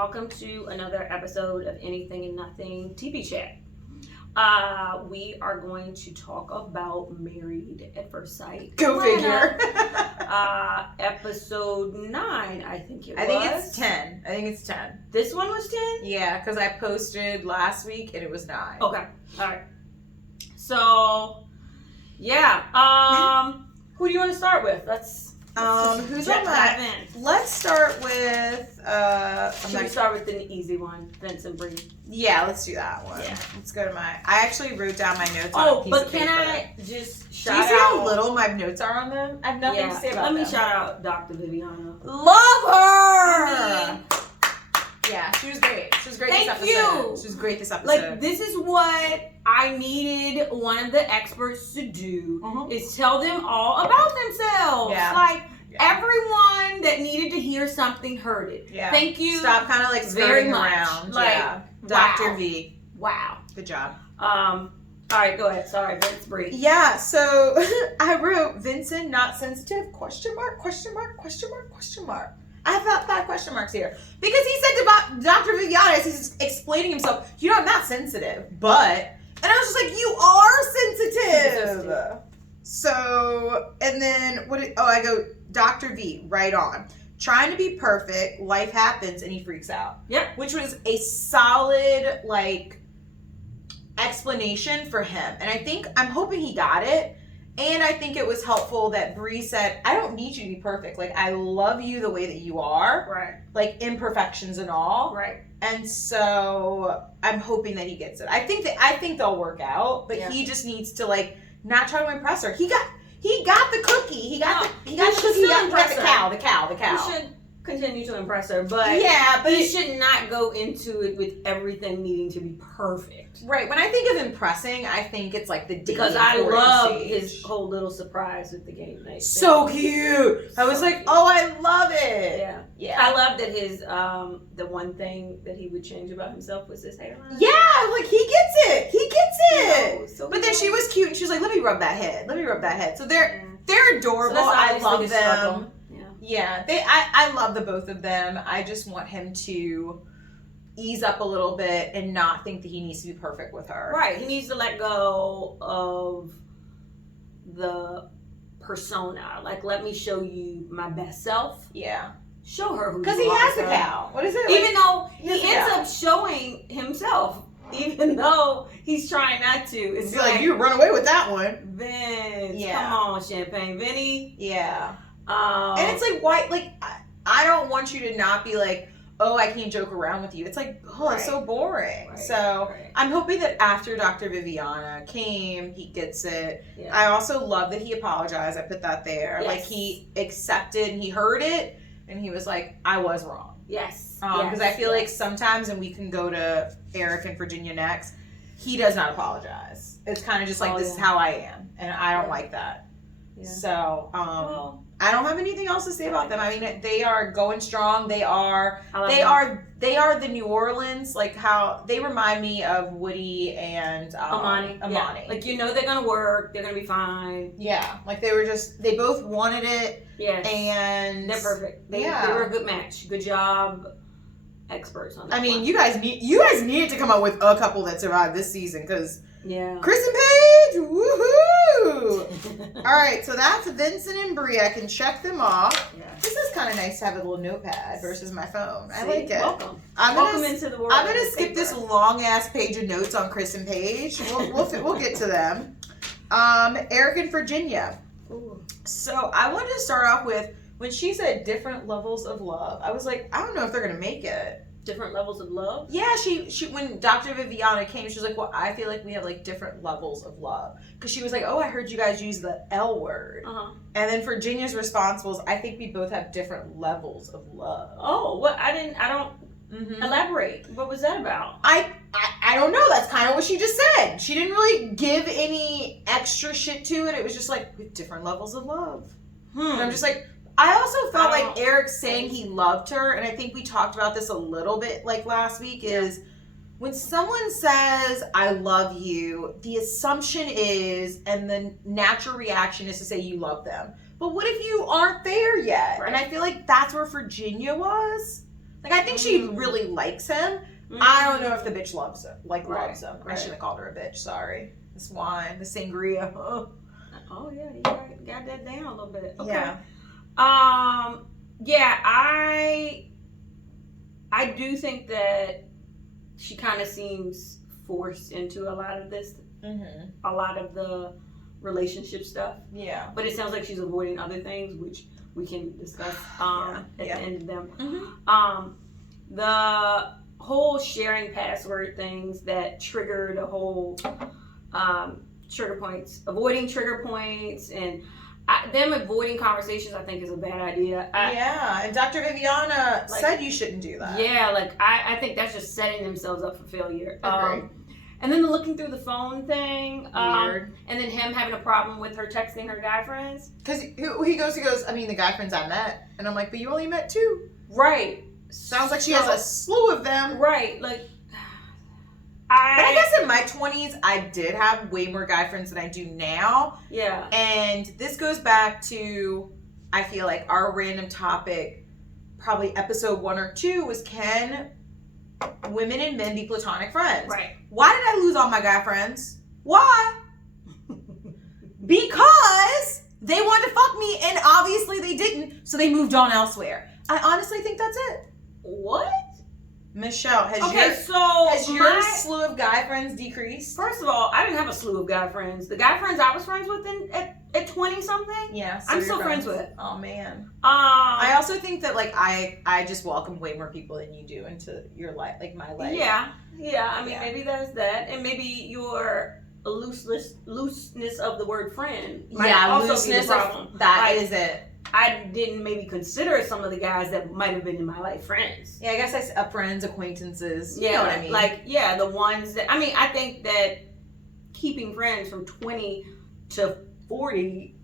welcome to another episode of Anything and Nothing TV Chat. We are going to talk about Married at First Sight. Go figure. Episode 9, I think it was. I think it's 10. This one was 10? Yeah, because I posted last week and it was 9. Okay, alright. So, yeah. Who do you want to start with? Let's who's on my... Let's start with... Should we start with the easy one? Vince and Bree. Yeah, let's do that one. Yeah. Let's go to my... I actually wrote down my notes on a piece of paper. Can I just shout out... Do you see how little my notes are on them? I have nothing to say about them. Let me shout out Dr. Viviana. Love her! I mean, yeah, she was great. She was great Thank this episode. you. She was great this episode. Like, this is what I needed one of the experts to do, is tell them all about themselves. Yeah. Like, everyone that needed to hear something heard it. Yeah. Thank you. Stop kind of like very skirting much. around. Like, yeah. wow. Dr. V. Wow. Good job. All right, go ahead. Sorry, Vince, Bree. Yeah, so I wrote Vincent not sensitive, question mark, question mark, question mark, question mark. I have about 5 question marks here. Because he said to Dr. Viviana, as he's explaining himself, you know, I'm not sensitive, but... And I was just like, you are sensitive! So, and then, I go, Dr. V, right on. Trying to be perfect, life happens, and he freaks out. Yep. Which was a solid, like, explanation for him. And I'm hoping he got it. And I think it was helpful that Bree said, I don't need you to be perfect. Like, I love you the way that you are. Right. Like, imperfections and all. Right. And so I'm hoping that he gets it. I think they'll work out, but he just needs to, like, not try to impress her. He got the cookie. He got the cookie. The cow. He should continue to impress her, but he should not go into it with everything needing to be perfect. Right. When I think of impressing, I think it's like the dating because I love stage. His whole little surprise with the game night. So cute. I was like, cute. oh, I love it. Yeah. I love that his the one thing that he would change about himself was his hairline. Yeah, like he gets it. But then she was cute and she was like, let me rub that head. So they're adorable. So I love them. Struggle. Yeah, I love the both of them. I just want him to ease up a little bit and not think that he needs to be perfect with her. Right. He needs to let go of the persona. Like, let me show you my best self. Yeah. Show her who because you he are. has the cow. What is it? Even though he ends up showing himself, even though he's trying not to. It's like you run away with that one. Vince, come on, Champagne Vinny. Yeah. And it's like, why? Like, I don't want you to not be like, oh, I can't joke around with you. It's like, oh, it's so boring. Right. So I'm hoping that after Dr. Viviana came, he gets it. Yeah. I also love that he apologized. I put that there. Yes. Like, he accepted and he heard it and he was like, I was wrong. Yes. Because I feel like sometimes, and we can go to Eric and Virginia next, he does not apologize. It's kind of just like, this is how I am. And I don't like that. Yeah. So, I don't have anything else to say about them. I mean, they are going strong. They are the New Orleans, like how they remind me of Woody and Amani. Yeah. Like, you know, they're gonna work. They're gonna be fine. Yeah, like they both wanted it. Yes, and they're perfect. They were a good match. Good job, experts on that. I mean, you guys needed to come up with a couple that survived this season because. Yeah. Chris and Paige, woohoo! All right, so that's Vincent and Bree. I can check them off. Yeah. This is kind of nice to have a little notepad versus my phone. I like it. Welcome. Welcome into the world. I'm gonna skip this long ass page of notes on Chris and Paige. We'll get to them. Eric and Virginia. Ooh. So I wanted to start off with when she said different levels of love. I was like, I don't know if they're gonna make it. Different levels of love? Yeah, she when Dr. Viviana came, she was like, well, I feel like we have like different levels of love. Because she was like, oh, I heard you guys use the L word. Uh-huh. And then Virginia's response was, I think we both have different levels of love. Oh, what? I don't elaborate. What was that about? I don't know. That's kind of what she just said. She didn't really give any extra shit to it. It was just like, with different levels of love. And I'm just like, I also felt like Eric saying he loved her, and I think we talked about this a little bit like last week, is when someone says, I love you, the assumption is, and the natural reaction is to say you love them. But what if you aren't there yet? Right. And I feel like that's where Virginia was. Like, I think she really likes him. I don't know if the bitch loves him. Like, loves him. I shouldn't have called her a bitch. Sorry. This wine, the sangria. Oh yeah, you got that down a little bit. Okay. Yeah. Yeah, I do think that she kind of seems forced into a lot of this, a lot of the relationship stuff. Yeah. But it sounds like she's avoiding other things, which we can discuss at the end of them. The whole sharing password things that trigger the whole trigger points, avoiding trigger points, and them avoiding conversations, I think, is a bad idea. And Dr. Viviana said you shouldn't do that. Yeah, I think that's just setting themselves up for failure. Agreed. And then the looking through the phone thing, Weird. And then him having a problem with her texting her guy friends. Because he goes, I mean, the guy friends I met. And I'm like, but you only met 2. Right. Sounds like she has a slew of them. Right. Like, but I guess in my 20s, I did have way more guy friends than I do now. Yeah. And this goes back to, I feel like, our random topic, probably episode 1 or 2, was can women and men be platonic friends? Right. Why did I lose all my guy friends? Why? Because they wanted to fuck me, and obviously they didn't, so they moved on elsewhere. I honestly think that's it. What? Michelle, has your slew of guy friends decreased? First of all, I didn't have a slew of guy friends. The guy friends I was friends with at 20 something, yeah, I'm still friends with. Oh man. I also think that like I just welcome way more people than you do into your life, like my life. Yeah. I mean, maybe there's that, and maybe your looseness of the word friend might also be the problem. That is it. I didn't maybe consider some of the guys that might have been in my life friends. Yeah, I guess friends, acquaintances. You know what I mean? Like, the ones that, I think that keeping friends from 20 to 40,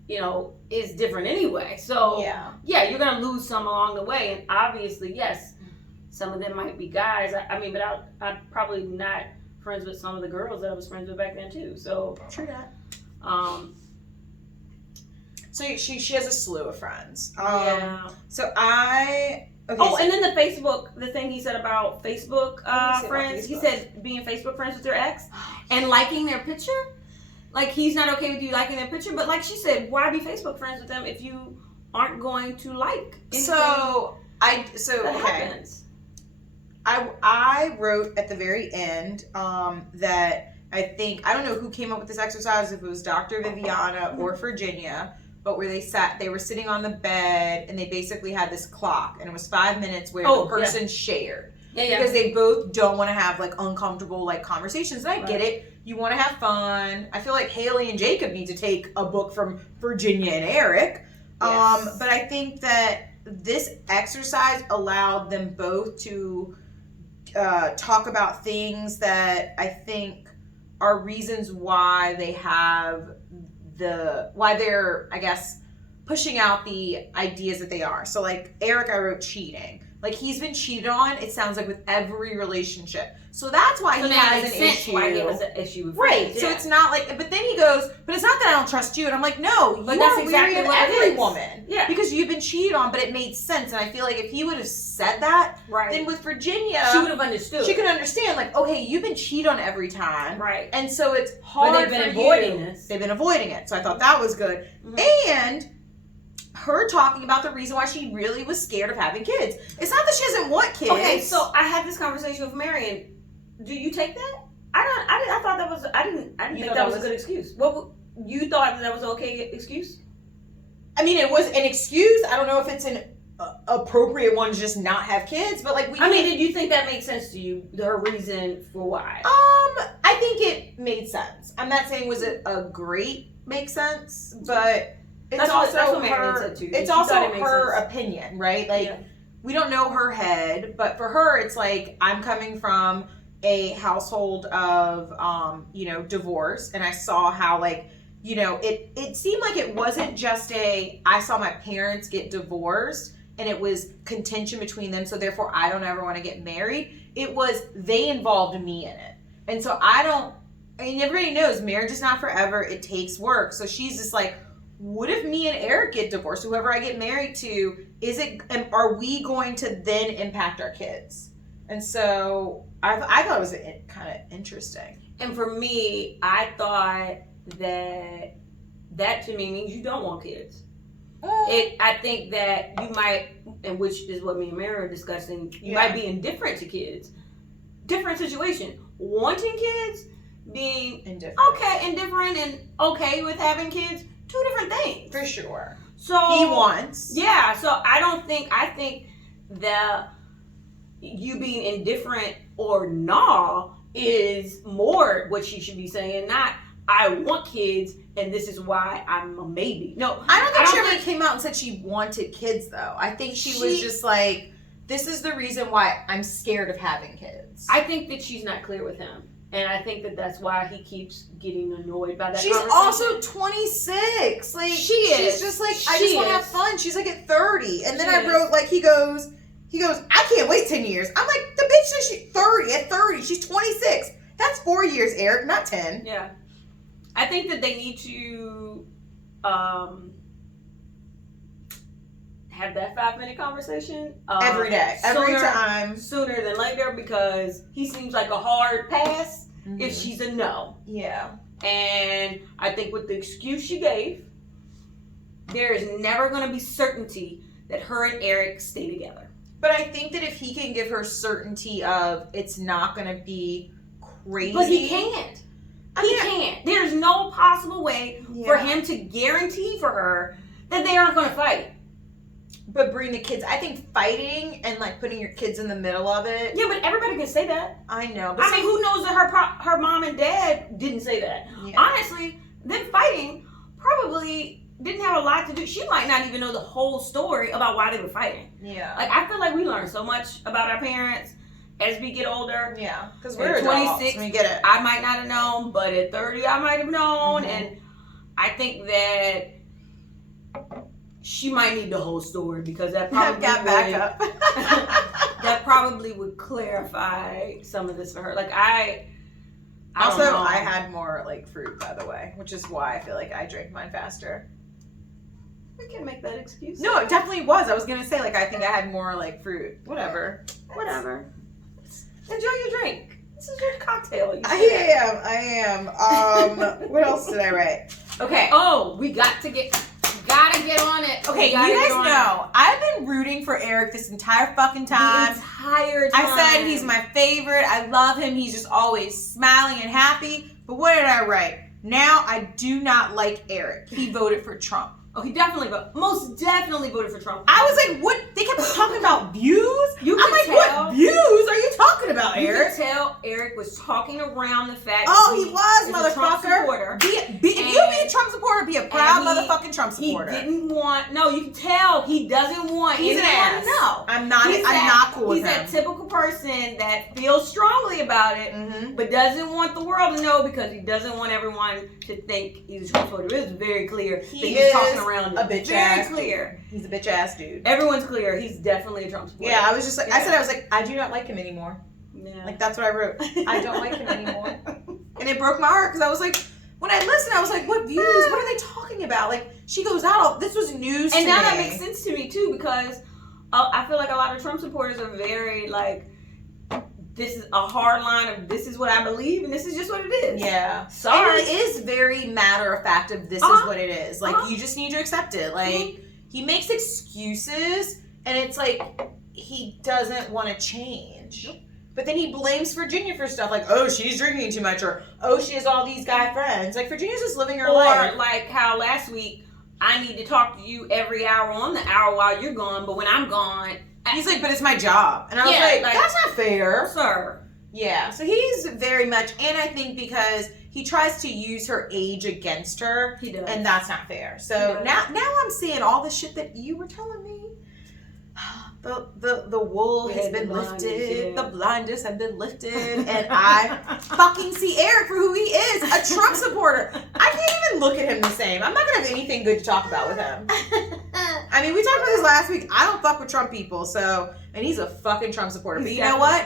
is different anyway. So, you're going to lose some along the way. And obviously, yes, some of them might be guys. But I'm probably not friends with some of the girls that I was friends with back then, too. So, true that. So she has a slew of friends. So okay, and then the thing he said about Facebook friends. He said being Facebook friends with your ex and liking their picture. Like, he's not okay with you liking their picture, but like she said, why be Facebook friends with them if you aren't going to like anything that happens? I wrote at the very end that I don't know who came up with this exercise, if it was Dr. Viviana or Virginia, but where they were sitting on the bed and they basically had this clock and it was 5 minutes where the person shared. Because they both don't want to have like uncomfortable like conversations. And I get it. You want to have fun. I feel like Haley and Jacob need to take a book from Virginia and Eric. But I think that this exercise allowed them both to talk about things that I think are reasons why they're, I guess, pushing out the ideas that they are. So like Eric, I wrote cheating. Like, he's been cheated on, it sounds like, with every relationship. So that's why he has an issue. Why he has an issue with right. friends, So it's not like, but then he goes, but it's not that I don't trust you. And I'm like, no, but you that's are exactly weary of what every it is. woman. Yeah. Because you've been cheated on, but it made sense. And I feel like if he would have said that, then with Virginia, she would have understood. She could understand, like, okay, you've been cheated on every time. Right. And so it's hard but they've been avoiding this. They've been avoiding it. So I thought that was good. Mm-hmm. And her talking about the reason why she really was scared of having kids. It's not that she doesn't want kids. Okay, so I had this conversation with Marion. Do you take that? I thought that was. I didn't think that was a good excuse. What you thought that was an okay excuse? I mean, it was an excuse. I don't know if it's an appropriate one to just not have kids, but like did you think that made sense to you? Her reason for why? I think it made sense. I'm not saying was it a great make sense, but. It's also her opinion, right? Like, we don't know her head, but for her, it's like, I'm coming from a household of, divorce, and I saw how, like, it seemed like it wasn't just I saw my parents get divorced, and it was contention between them, so therefore I don't ever want to get married. It was, they involved me in it. And so everybody knows marriage is not forever, it takes work. So she's just like, what if me and Eric get divorced, whoever I get married to, are we going to then impact our kids? And so I thought it was kind of interesting. And for me, I thought that to me means you don't want kids. I think that you might, and which is what me and Mary are discussing, you might be indifferent to kids. Different situation. Wanting kids, being indifferent and okay with having kids, two different things. For sure. So he wants. Yeah, so I think that you being indifferent or nah is more what she should be saying, not I want kids and this is why I'm a maybe. No, I don't think she ever came out and said she wanted kids though. I think she was just like, this is the reason why I'm scared of having kids. I think that she's not clear with him. And I think that that's why he keeps getting annoyed by that. She's also 26. Like she is. She's just like, I just want to have fun. She's like at 30. And then I wrote like he goes, I can't wait 10 years. I'm like, the bitch says she's 30. At 30, she's 26. That's 4 years, Eric, not 10. Yeah. I think that they need to have that 5-minute conversation every day, every time, sooner than later, because he seems like a hard pass if she's a no. Yeah. And I think with the excuse she gave, there is never going to be certainty that her and Eric stay together. But I think that if he can give her certainty of it's not going to be crazy, but he can't. He can't. There's no possible way for him to guarantee for her that they aren't going to fight. But bring the kids. I think fighting and like putting your kids in the middle of it. Yeah, but everybody can say that. I know. But I mean, who knows that her mom and dad didn't say that? Yeah. Honestly, them fighting probably didn't have a lot to do. She might not even know the whole story about why they were fighting. Yeah. Like, I feel like we learn so much about our parents as we get older. Yeah. Because we're 26. We get it. I might not have known, but at 30, I might have known. And I think that she might need the whole story because that probably that probably would clarify some of this for her. Like I don't know. I had more like fruit, by the way, which is why I feel like I drank mine faster. We can make that excuse. No, it definitely was. I was gonna say like I think I had more like fruit. Whatever. Enjoy your drink. This is your cocktail. I am. What else did I write? Okay. Oh, we gotta get on it. Okay, you guys know I've been rooting for Eric this entire fucking time. The entire time. I said he's my favorite. I love him. He's just always smiling and happy. But what did I write? Now I do not like Eric. He voted for Trump. Oh, he most definitely voted for Trump. I was like, what? They kept talking about views? I'm like, what views are you talking about, Eric? You could tell Eric was talking around the fact he was, motherfucker. Trump supporter. If you be a Trump supporter, be a proud motherfucking Trump supporter. He didn't want, you can tell he doesn't want anyone to know. I'm not cool with him. He's that typical person that feels strongly about it, but doesn't want the world to know because he doesn't want everyone to think he's a Trump supporter. It was very clear that he's talking around a bitch very ass clear. He's a bitch ass dude. Everyone's clear. He's definitely a Trump supporter. Yeah, I was just like, I was like, I do not like him anymore. Yeah. Like that's what I wrote. I don't like him anymore. And it broke my heart because I was like, when I listened, I was like, what views? What are they talking about? Like she goes out. This was news to me. And now that makes sense to me too because I feel like a lot of Trump supporters are very like, this is a hard line of this is what I believe and this is just what it is. Yeah. Sorry. And he is very matter of fact of this is what it is. Like you just need to accept it. Like he makes excuses and it's like he doesn't want to change. But then he blames Virginia for stuff like, oh, she's drinking too much or oh, she has all these guy friends. Like Virginia's just living her life. Or like how last week I need to talk to you every hour on the hour while you're gone, but when I'm gone, he's like, but it's my job. And I was like, that's not fair. Sir. Yeah. So he's very much, and I think because he tries to use her age against her. He does. And that's not fair. So now I'm seeing all the shit that you were telling me. The wool has been lifted. The blinders have been lifted. And I fucking see Eric for who he is, a Trump supporter. I can't even look at him the same. I'm not going to have anything good to talk about with him. I mean, we talked about this last week. I don't fuck with Trump people, and he's a fucking Trump supporter. But you know what?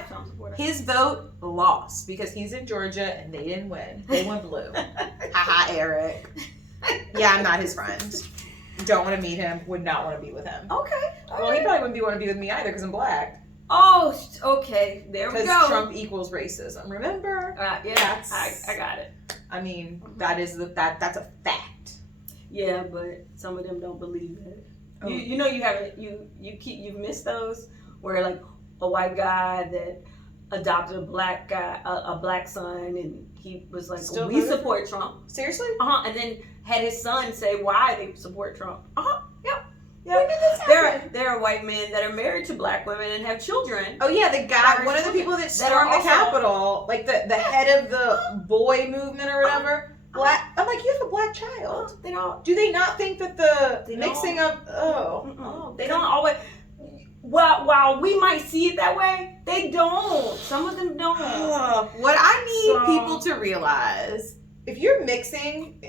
His vote lost because he's in Georgia and they didn't win. They went blue. Haha, Eric. Yeah, I'm not his friend. Don't want to meet him. Would not want to be with him. Okay. Well, he probably wouldn't want to be with me either because I'm black. Oh, okay. There we go. Because Trump equals racism. Remember? Yeah, I got it. I mean, that's a fact. Yeah, but some of them don't believe it. Oh. You know you've missed those where like a white guy that adopted a black guy, a black son, and he was like, Still we support Trump. Seriously? And then had his son say why they support Trump. Yep. When did this happen? There are white men that are married to black women and have children. Oh yeah, the guy, one of the people that stormed the Capitol, like the head of the boy movement or whatever. Black. I'm like, you have a black child. They don't. Do they not think that the mixing up? They don't always. While we might see it that way, they don't. Some of them don't. What I need people to realize, if you're mixing,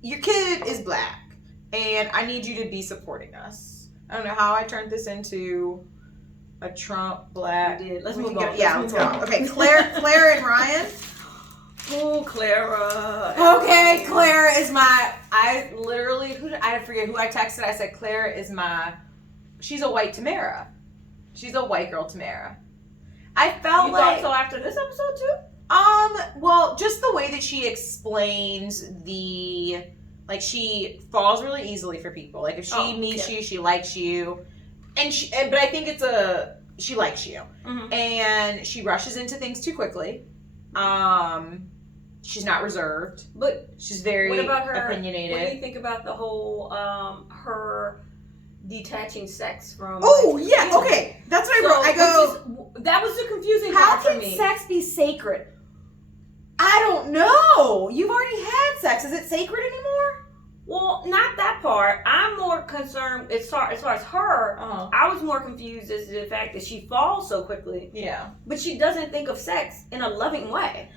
your kid is black, and I need you to be supporting us. I don't know how I turned this into a Trump black. We did. Let's move on. Yeah, let's go. Okay, Claire and Ryan. Oh, Clara. Okay, Clara is my. I literally, I forget who I texted. I said Clara is my. She's a white Tamara. She's a white girl Tamara. I felt you like. thought so after this episode too? Well, just the way that she explains like she falls really easily for people. Like if she meets you, she likes you, but I think she likes you, and she rushes into things too quickly. She's not reserved, but she's very what about her, opinionated. What do you think about the whole her detaching sex from? Oh yeah, okay, that's what I wrote. I go. That was the confusing how part for can me. Sex be sacred? I don't know. You've already had sex. Is it sacred anymore? Well, not that part. I'm more concerned as far as her. I was more confused as to the fact that she falls so quickly. Yeah, but she doesn't think of sex in a loving way.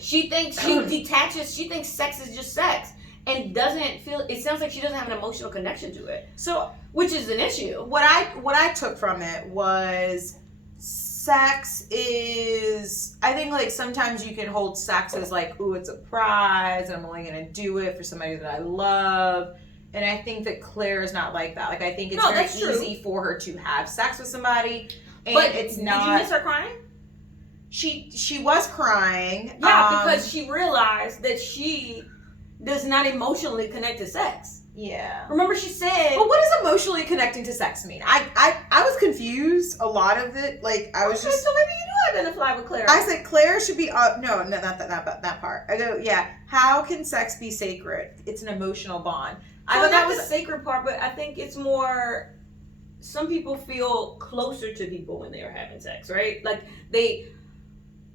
She thinks she detaches. She thinks sex is just sex, and doesn't feel. It sounds like she doesn't have an emotional connection to it. So, which is an issue. What I took from it was sex is. I think like sometimes you can hold sex as like, ooh, it's a prize, and I'm only gonna do it for somebody that I love. And I think that Claire is not like that. Like I think it's very easy for her to have sex with somebody, and but it's not. Did you miss her crying? She was crying. Yeah, because she realized that she does not emotionally connect to sex. Yeah. Remember she said... But what does emotionally connecting to sex mean? I was confused a lot of it. Like, I was just... So maybe you do identify with Claire. I said Claire should be... No, not that part. I go, yeah, how can sex be sacred? It's an emotional bond. I thought that was the sacred part, but I think it's more... Some people feel closer to people when they are having sex, right? Like, they...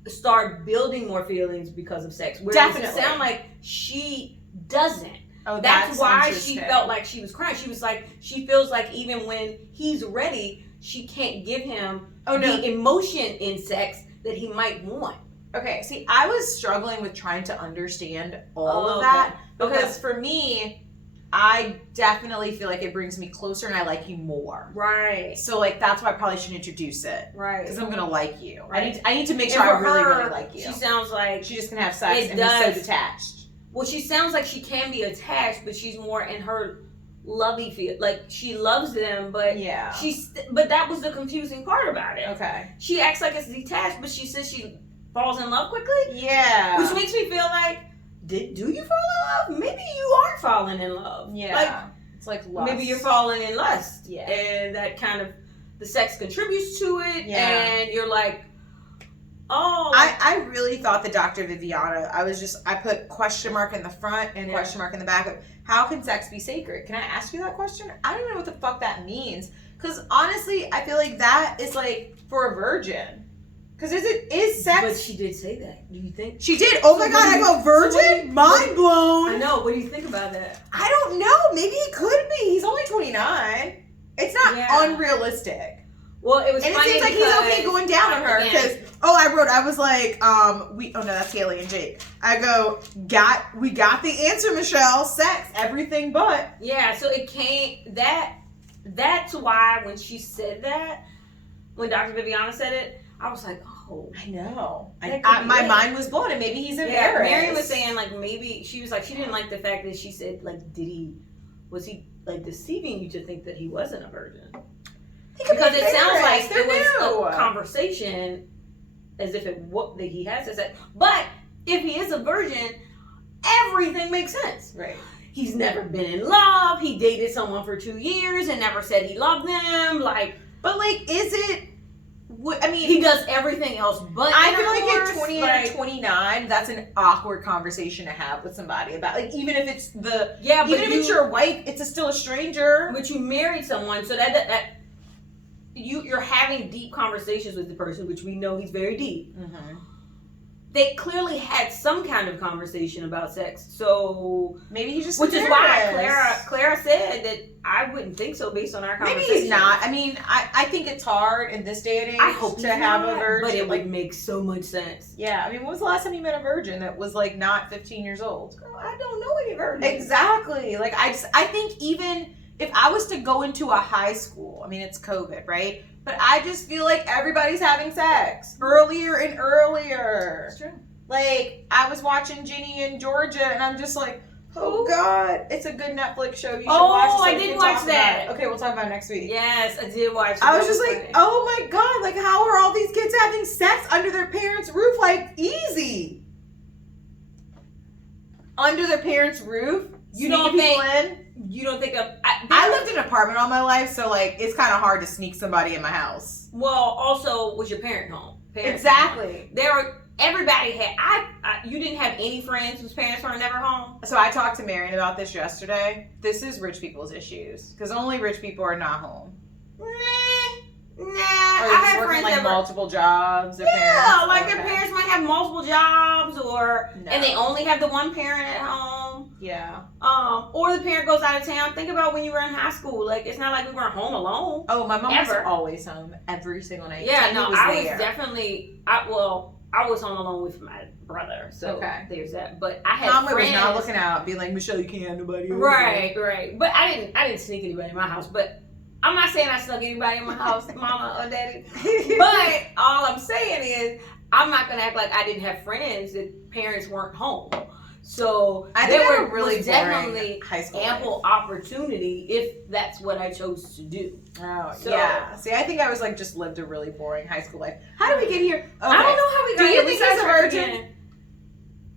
start building more feelings because of sex. Whereas Definitely. It sounds like she doesn't. Oh, that's why she felt like she was crying. She was like, she feels like even when he's ready, she can't give him the emotion in sex that he might want. Okay, see, I was struggling with trying to understand all of that because for me, I definitely feel like it brings me closer and I like you more. Right. So like that's why I probably should introduce it. Right. Because I'm gonna like you. Right. I need to make sure I really like you. She sounds like she's just gonna have sex and be so detached. Well, she sounds like she can be attached, but she's more in her lovey feel. Like she loves them, but but that was the confusing part about it. Okay. She acts like it's detached, but she says she falls in love quickly. Yeah. Which makes me feel like, do you fall in love? Maybe you are falling in love. Yeah. Like, it's like lust. Maybe you're falling in lust. Yeah. And that kind of, the sex contributes to it. Yeah. And you're like, oh. I really thought the Dr. Viviana, I put question mark in the front and question mark in the back of, how can sex be sacred? Can I ask you that question? I don't even know what the fuck that means. Because honestly, I feel like that is like for a virgin. Because is sex... But she did say that. Do you think? She did. Oh my God, I go virgin? Mind blown. I know. What do you think about that? I don't know. Maybe he could be. He's only 29. It's not unrealistic. Well, it was and funny it seems like he's okay going down on her. Because, I was like, oh no, that's Haley and Jake. I go, we got the answer, Michelle. Sex, everything but. Yeah, so it came, that's why when she said that, when Dr. Viviana said it, I was like, oh, No. I know. My mind was blown, and maybe he's embarrassed. Yeah, Mary was saying, like, maybe, she was like, she didn't like the fact that she said, like, was he, like, deceiving you to think that he wasn't a virgin? Because it sounds like it was a conversation as if that he has to say. But if he is a virgin, everything makes sense. Right. He's never been in love. He dated someone for 2 years and never said he loved them. Like, but like, is it? I mean, he does everything else. But I feel like at 28 or 29, that's an awkward conversation to have with somebody about. Like, even if it's it's your wife, it's still a stranger. But you married someone, so that you're having deep conversations with the person, which we know he's very deep. Mm-hmm. They clearly had some kind of conversation about sex, so maybe he just, which is why Clara said that I wouldn't think so based on our conversation. Maybe he's not. I mean, I think it's hard in this day and age. I hope to have a virgin, but it would make so much sense. Yeah, I mean, when was the last time you met a virgin that was like not 15 years old? Girl, I don't know any virgins. Exactly. Like I think even if I was to go into a high school, I mean, it's COVID, right? But I just feel like everybody's having sex earlier and earlier. It's true. Like, I was watching Ginny in Georgia, and I'm just like, oh, God. It's a good Netflix show. You should watch it. Oh, I did watch that. Okay, we'll talk about it next week. Yes, I did watch it. I was just like, oh, my God. Like, how are all these kids having sex under their parents' roof? Like, easy. Under their parents' roof? You don't think I lived in an apartment all my life, so like it's kind of hard to sneak somebody in my house. Well, also was your parent home? Exactly. Everybody had. You didn't have any friends whose parents were never home. So I talked to Marion about this yesterday. This is rich people's issues because only rich people are not home. Nah. I have friends like multiple jobs. Their parents might have multiple jobs, and they only have the one parent at home. Yeah. Or the parent goes out of town. Think about when you were in high school. Like, it's not like we weren't home alone. Oh, my mom was always home every single night. Yeah, no, I was definitely. I was home alone with my brother, so there's that. But I had Mama friends. was not looking out, being like, Michelle, you can't have nobody over. Right. But I didn't sneak anybody in my house. But I'm not saying I snuck anybody in my house, mama or daddy. But all I'm saying is, I'm not gonna act like I didn't have friends that parents weren't home. So there was definitely ample opportunity if that's what I chose to do. Oh, so, yeah. See, I think I was like just lived a really boring high school life. How did we get here? Okay. I don't know how we got here. Do you think he's a virgin?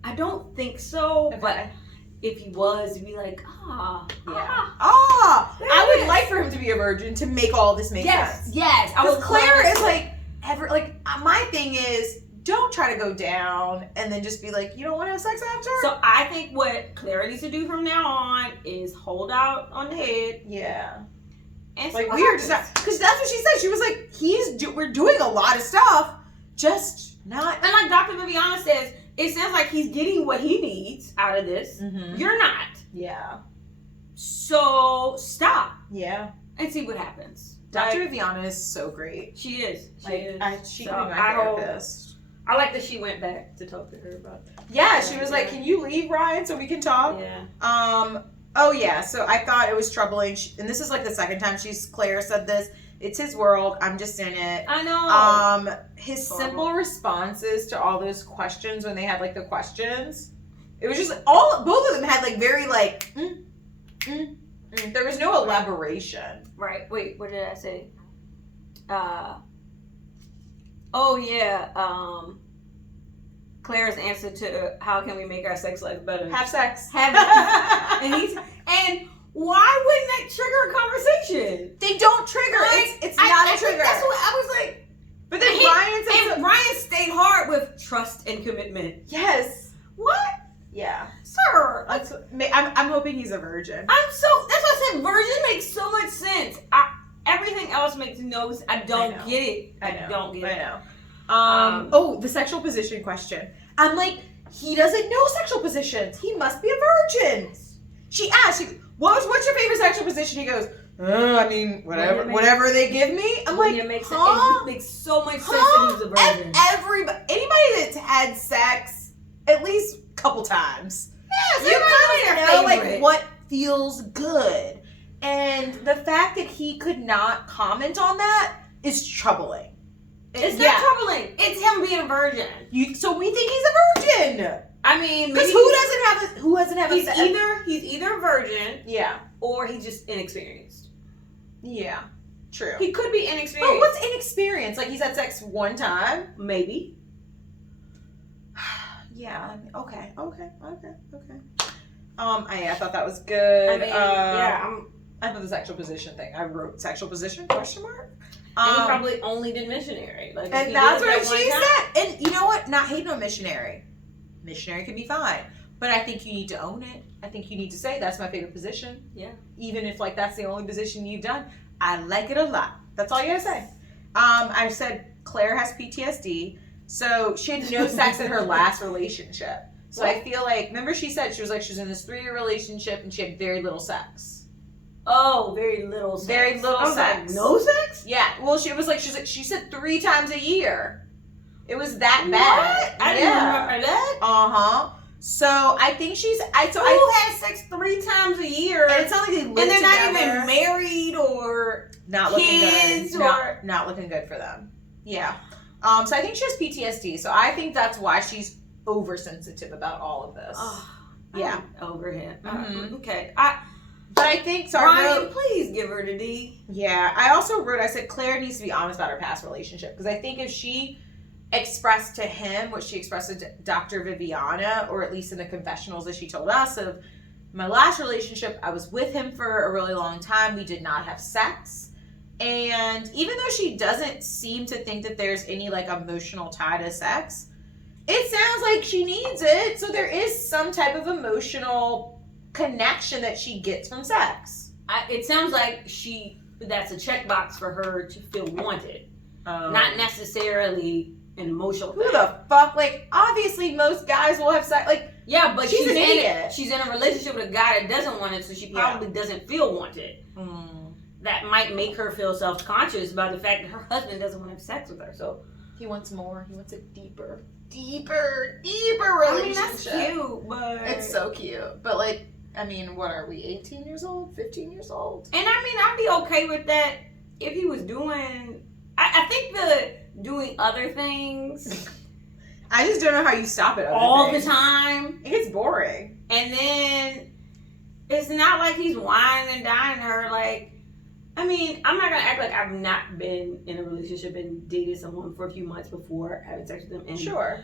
I don't think so, but if he was, he'd be like, I would like for him to be a virgin to make all this make sense. Yes. Because Claire is my thing is, don't try to go down and then just be like, you don't want to have sex after? So I think what Clara needs to do from now on is hold out on the head. Yeah. And like, we are just not, because that's what she said. She was like, we're doing a lot of stuff, just not. And like Dr. Viviana says, it sounds like he's getting what he needs out of this. Mm-hmm. You're not. Yeah. So stop. Yeah. And see what happens. Dr. Viviana is so great. She is. She could be my therapist. I like that she went back to talk to her about that. Yeah, she was like, can you leave, Ryan, so we can talk? Yeah. Oh, yeah, so I thought it was troubling. And this is like the second time Claire said this. It's his world. I'm just in it. I know. His simple responses to all those questions when they had like the questions, it was just both of them had like very like, there was no elaboration. Right. Wait, what did I say? Oh yeah, Claire's answer to how can we make our sex life better? Have sex. Have it. and why wouldn't that trigger a conversation? They don't trigger. It's not a trigger. That's what I was like. But then Ryan said Ryan stayed hard with trust and commitment. Yes. What? Yeah. Sir. I'm hoping he's a virgin. That's what I said. Virgin makes so much sense. Everything else makes no sense. I don't get it. I don't get it. I know. The sexual position question. I'm like, he doesn't know sexual positions. He must be a virgin. She asked, what's your favorite sexual position? He goes, I mean, whatever they give me. I'm like, it makes so much sense that he's a virgin. Anybody that's had sex at least a couple times, yes, you kind of know like what feels good. And the fact that he could not comment on that is troubling. It's not troubling. It's him being a virgin. So we think he's a virgin. I mean, because who doesn't have he's either a virgin, or he's just inexperienced. Yeah, true. He could be inexperienced. But what's inexperienced? Like he's had sex one time, maybe. Yeah. Okay. I thought that was good. I thought the sexual position thing. I wrote sexual position ? And he probably only did missionary. Like, and that's what she said. And you know what? Not hating on missionary. Missionary can be fine. But I think you need to own it. I think you need to say, that's my favorite position. Yeah. Even if, like, that's the only position you've done. I like it a lot. That's all you gotta say. I said Claire has PTSD. So she had no sex in her last relationship. So I feel like, remember she said she was in this 3-year relationship and she had very little sex. Oh, very little sex. Very little sex. Like, no sex? Yeah. Well, she said 3 times a year. It was that bad. What? I didn't remember that. So I think who has sex 3 times a year? And it's not like they live together. And they're not even married or not kids looking good. Not looking good for them. Yeah. So I think she has PTSD. So I think that's why she's oversensitive about all of this. Oh, yeah. I'm over him. Okay. But I think, Ryan, please give her the D. Yeah. I said Claire needs to be honest about her past relationship. Because I think if she expressed to him what she expressed to Dr. Viviana, or at least in the confessionals that she told us of my last relationship, I was with him for a really long time. We did not have sex. And even though she doesn't seem to think that there's any like emotional tie to sex, it sounds like she needs it. So there is some type of emotional connection that she gets from sex. It sounds like that's a checkbox for her to feel wanted. Not necessarily an emotional thing. Who the fuck? Like, obviously most guys will have sex. Like, yeah, but she's an idiot. She's in a relationship with a guy that doesn't want it, so she probably doesn't feel wanted. That might make her feel self-conscious about the fact that her husband doesn't want to have sex with her. So he wants more. He wants a deeper relationship. I mean, that's cute, but it's so cute. But like, I mean, what are we, 18 years old? 15 years old? And I mean, I'd be okay with that if he was doing... I think the doing other things... I just don't know how you stop it all the time. It gets boring. And then it's not like he's whining and dining her. Like, I mean, I'm not going to act like I've not been in a relationship and dated someone for a few months before having sex with them. And sure.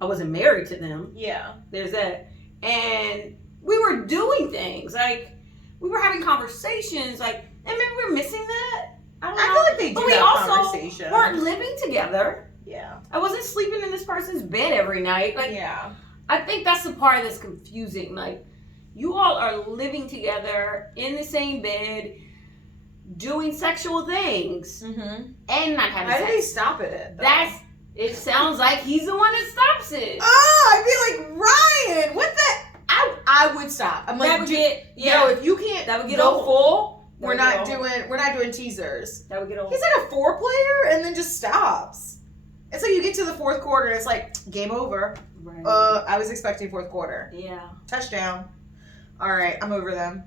I wasn't married to them. Yeah. There's that. And we were doing things. Like, we were having conversations. Like, and maybe we're missing that. I don't know. I feel like they do have conversation. But we also weren't living together. Yeah. I wasn't sleeping in this person's bed every night. Like, yeah. I think that's the part that's confusing. Like, you all are living together in the same bed, doing sexual things, and not having sex. How do they stop it? It sounds like he's the one that stops it. Oh, I'd be like, Ryan, what the? I would stop. I'm like, if you can't that would get go old. Full, we're not doing teasers. That would get old. He's like a 4-player and then just stops. It's like you get to the 4th quarter and it's like, game over. Right. I was expecting 4th quarter. Yeah. Touchdown. All right, I'm over them.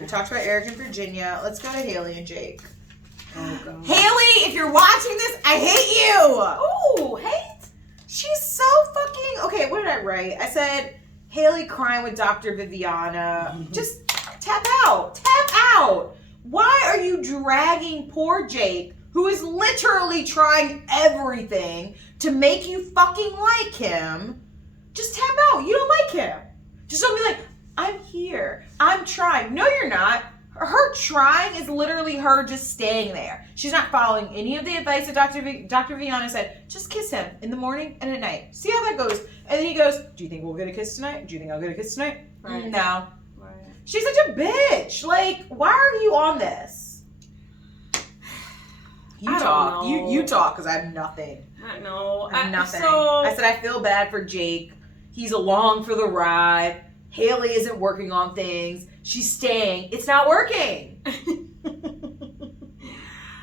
We talked about Eric and Virginia. Let's go to Haley and Jake. Oh, God. Haley, if you're watching this, I hate you. Ooh, hate? She's so fucking... Okay, what did I write? I said, Haley crying with Dr. Viviana. Just tap out. Tap out. Why are you dragging poor Jake, who is literally trying everything to make you fucking like him? Just tap out. You don't like him. Just don't be like, I'm here. I'm trying. No, you're not. Her trying is literally her just staying there. She's not following any of the advice that Dr. Viviana said. Just kiss him in the morning and at night. See how that goes. And then he goes, do you think we'll get a kiss tonight? Do you think I'll get a kiss tonight? Right. No. Right. She's such a bitch. Like, why are you on this? You talk. You talk, because I have nothing. I know. I have nothing. I said, I feel bad for Jake. He's along for the ride. Haley isn't working on things. She's staying. It's not working.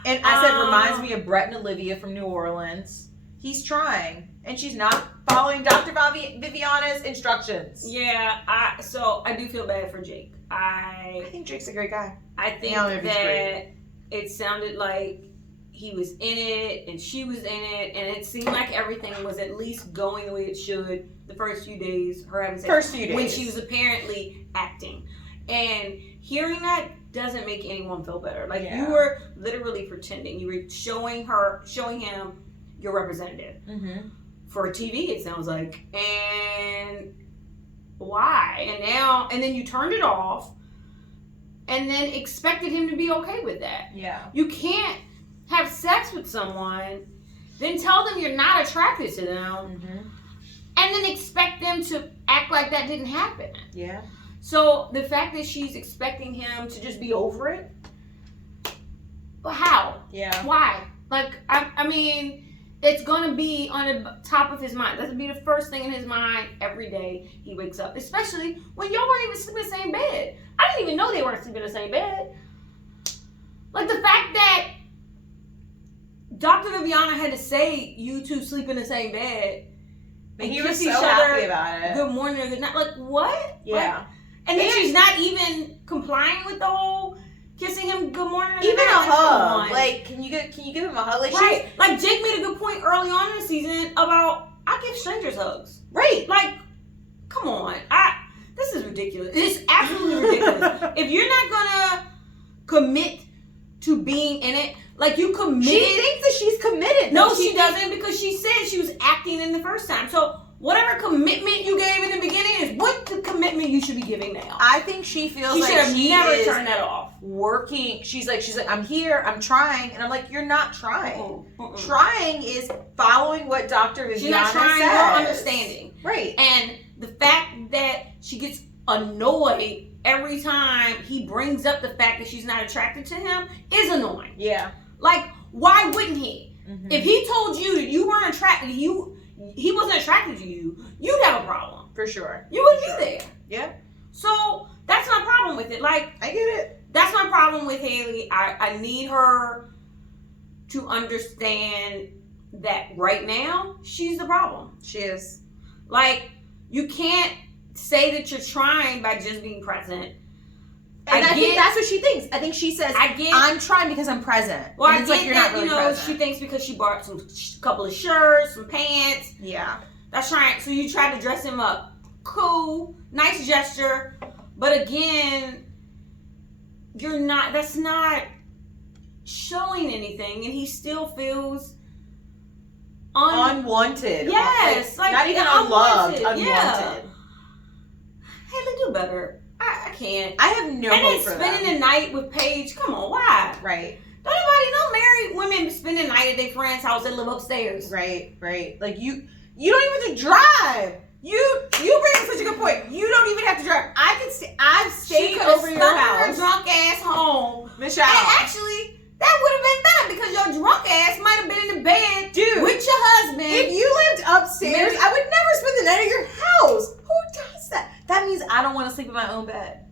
And I said, reminds me of Brett and Olivia from New Orleans. He's trying, and she's not following Dr. Viviana's instructions. Yeah, I do feel bad for Jake. I think Jake's a great guy. I think that it sounded like he was in it and she was in it, and it seemed like everything was at least going the way it should the first few days, her having sex. When she was apparently acting. And hearing that doesn't make anyone feel better. Like, you were literally pretending. You were showing him your representative. Mm-hmm. For TV, it sounds like. And why? And then you turned it off and then expected him to be okay with that. Yeah. You can't have sex with someone, then tell them you're not attracted to them, and then expect them to act like that didn't happen. Yeah. So the fact that she's expecting him to just be over it, but how? Yeah. Why? Like, I mean, it's going to be on the top of his mind. That's going to be the first thing in his mind every day he wakes up, especially when y'all weren't even sleeping in the same bed. I didn't even know they weren't sleeping in the same bed. Like, the fact that Dr. Viviana had to say you two sleep in the same bed. And he was so happy about it. Good morning or good night. Like, what? Yeah. Like, and then she's not even complying with the whole kissing him good morning or good night. Even a hug. Like, can you give him a hug? Like, right. Like, Jake made a good point early on in the season about, I give strangers hugs. Right. Like, come on. This is ridiculous. It's absolutely ridiculous. If you're not gonna commit to being in it, like, you committed. She thinks that she's committed. No, she doesn't, because she said she was acting in the first time. So whatever commitment you gave in the beginning is what the commitment you should be giving now. I think she feels like she never turned that off. Working. She's like, I'm here, I'm trying, and I'm like, you're not trying. Trying is following what Dr. Viviana says. She's not trying, you're understanding. Right. And the fact that she gets annoyed every time he brings up the fact that she's not attracted to him is annoying. Yeah. Like, why wouldn't he? Mm-hmm. If he told you that you weren't attracted, he wasn't attracted to you, you'd have a problem. For sure. You wouldn't be there. Yeah. So that's my problem with it. Like, I get it. That's my problem with Haley. I need her to understand that right now she's the problem. She is. Like, you can't say that you're trying by just being present. And I think that's what she thinks. I think she says, I'm trying because I'm present. Well, and it's like you're not really present. She thinks because she bought a couple of shirts, some pants. Yeah. That's trying. So you try to dress him up. Cool. Nice gesture. But again, that's not showing anything. And he still feels unwanted. Yes. Like not even unloved. Unwanted. Yeah. Haley, do better. I can't. I have no hope for that. And then spending the night with Paige. Come on, why? Right. Don't anybody know married women spend the night at their friend's house that live upstairs? Right. Like, you don't even have to drive. You bring up such a good point. You don't even have to drive. I've stayed over your house. Her drunk ass home. Michelle. And actually, that would have been better because your drunk ass might have been in the bed with your husband. If you lived upstairs, I would never spend the night at your house. Who does that? That means I don't want to sleep in my own bed.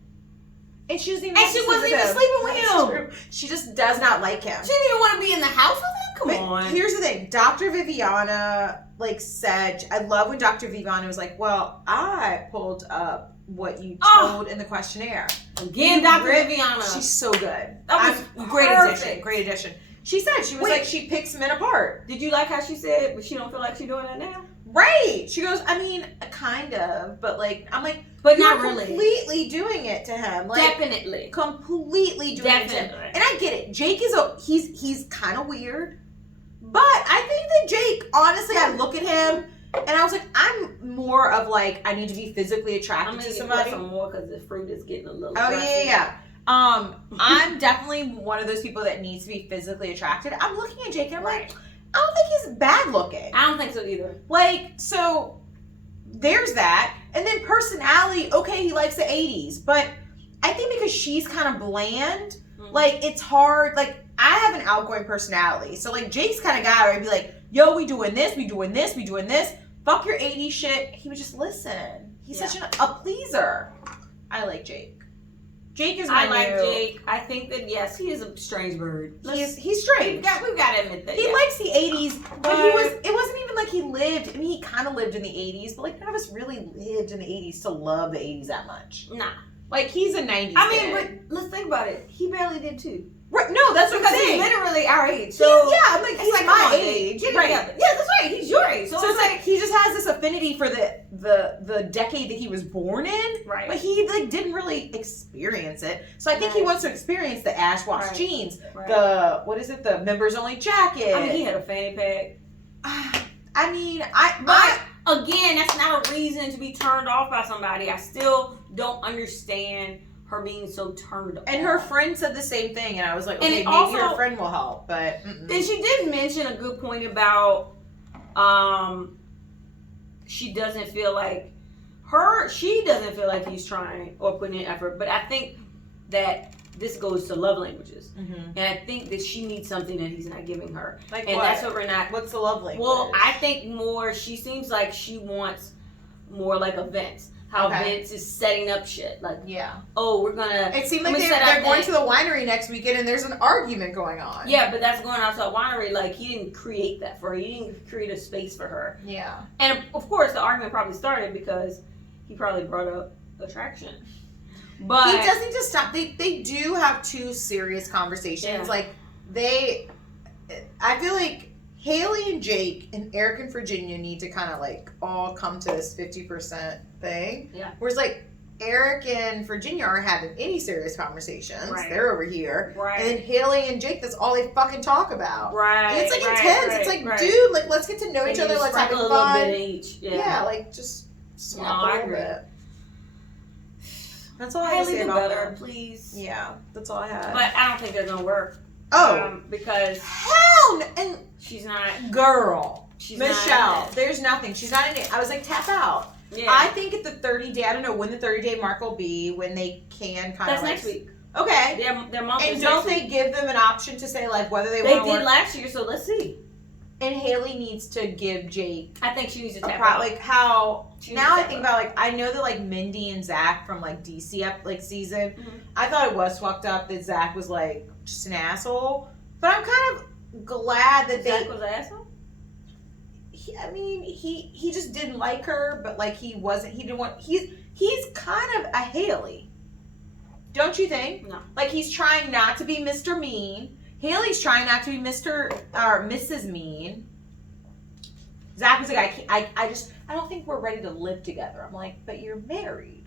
And she wasn't even sleeping with him. True. She just does not like him. She didn't even want to be in the house with him? Come on. Here's the thing. Dr. Viviana said, I love when Dr. Viviana was like, well, I pulled up what you told in the questionnaire. Again, Dr. Viviana. She's so good. That was great addition. She said, she picks men apart. Did you like how she said, but she don't feel like she's doing that now? Right. She goes, I mean, kind of, but I'm like, but not really. Completely doing it to him. Like, definitely. Completely doing it to him. And I get it. Jake is he's kind of weird, but I think that Jake, honestly, I look at him and I was like, I'm more of I need to be physically attracted to somebody. Some more because the fruit is getting a little. Oh aggressive. Yeah. I'm definitely one of those people that needs to be physically attracted. I'm looking at Jake and I'm like, I don't think he's bad looking. I don't think so either. So there's that. And then personality, okay, he likes the 80s. But I think because she's kind of bland, it's hard. I have an outgoing personality. So, Jake's kind of guy where I'd be like, yo, we doing this. Fuck your 80s shit. He would just listen. He's such a pleaser. I like Jake. Jake is my Jake. I think that, yes, he is a strange bird. He's strange. We've got to admit that. He likes the 80s, but it wasn't even like he lived, I mean, he kind of lived in the 80s, but none of us really lived in the 80s to love the 80s that much. Nah. He's a 90s kid. But let's think about it. He barely did too. Right. No, that's what I'm because saying. he's literally our age. So I'm like, he's like, my come on, age. Get it Right. together. Yeah, that's right. He's your age. So it's like he just has this affinity for the decade that he was born in, right? But he like didn't really experience it. So I think he wants to experience the ash wash jeans, the members only jacket. I mean, he had a fanny pack. I mean, again, that's not a reason to be turned off by somebody. I still don't understand her being so turned off. And her friend said the same thing, and I was like, okay, maybe also, her friend will help, but. And she did mention a good point about, she doesn't feel like he's trying or putting in effort, but I think that this goes to love languages, and I think that she needs something that he's not giving her, like and what? that's what we're not. What's the love language? Well, I think more. She seems like she wants more like events. How Vince is setting up shit, like we're gonna. It seemed like they're going to the winery next weekend, and there's an argument going on. Yeah, but that's going out to a winery. Like he didn't create that for her. He didn't create a space for her. Yeah. And of course, the argument probably started because he probably brought up attraction. But he does need to stop. They do have two serious conversations. Like I feel like Haley and Jake and Eric and Virginia need to kind of like all come to this 50% thing. Yeah. Whereas like Eric and Virginia aren't having any serious conversations. Right. They're over here. Right. And then Haley and Jake, that's all they fucking talk about. Right. And it's like intense. It's like, dude, like let's get to know each other. Let's have fun. A little bit in each. Yeah. Like just swap a little bit. That's all I have to say about better, please. Yeah, that's all I have. But I don't think they're gonna work. Because hell no. And she's not. Girl, she's Michelle. Not there's nothing. She's not in it. I was like, tap out. Yeah. I think at the 30-day. I don't know when the 30-day mark will be when they can kind of. That's next week. Okay. Their month. And don't they give them an option to say like whether they want to work? They did last year, so let's see. And Haley needs to give Jake. I think she needs to tap out. Like how now I think about like I know that like Mindy and Zach from like DC up like season. Mm-hmm. I thought it was fucked up that Zach was like just an asshole, but I'm kind of glad that Zach was an asshole. He just didn't like her, but like he didn't want. He's kind of a Haley, don't you think? No. Like he's trying not to be Mr. Mean. Haley's trying not to be Mr. or Mrs. Mean. Zach was like, I don't think we're ready to live together. I'm like, but you're married.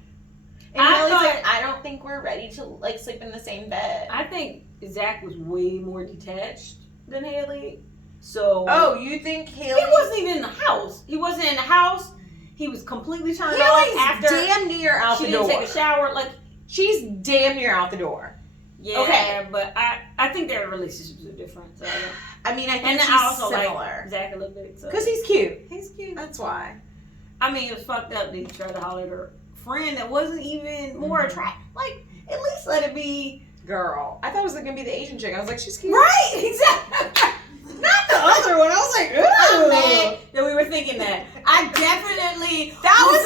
And Haley's like, I don't think we're ready to like sleep in the same bed. I think Zach was way more detached than Haley. So. Oh, you think Haley? He wasn't even in the house. He wasn't in the house. He was completely turned off after. Damn near out the door. She didn't take a shower. Like she's damn near out the door. Yeah, okay. But I think their relationships are different. So I think she's also similar. Like Zach a little bit. Because he's cute. He's cute. That's why. I mean, it was fucked up that he tried to holler at her friend that wasn't even more attractive. Like, at least let it be. Girl. I thought it was going to be the Asian chick. I was like, she's cute. Right, exactly. Not the other one. I was like, ooh. I'm mad that we were thinking that. I definitely. That was